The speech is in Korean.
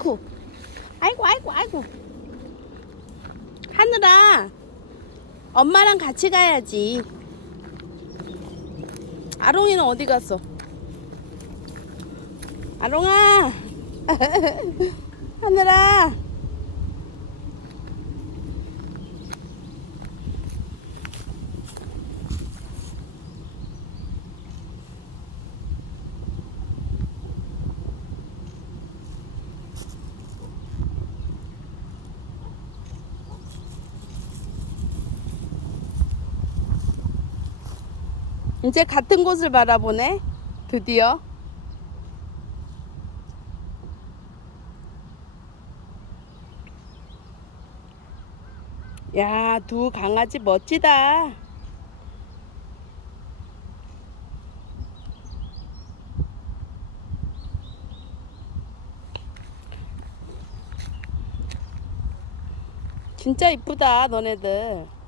아이쿠. 아이고, 아이고, 아이고. 하늘아. 엄마랑 같이 가야지. 아롱이는 어디 갔어? 아롱아. 하늘아. 이제 같은 곳을 바라보네. 드디어. 야, 두 강아지 멋지다. 진짜 이쁘다, 너네들.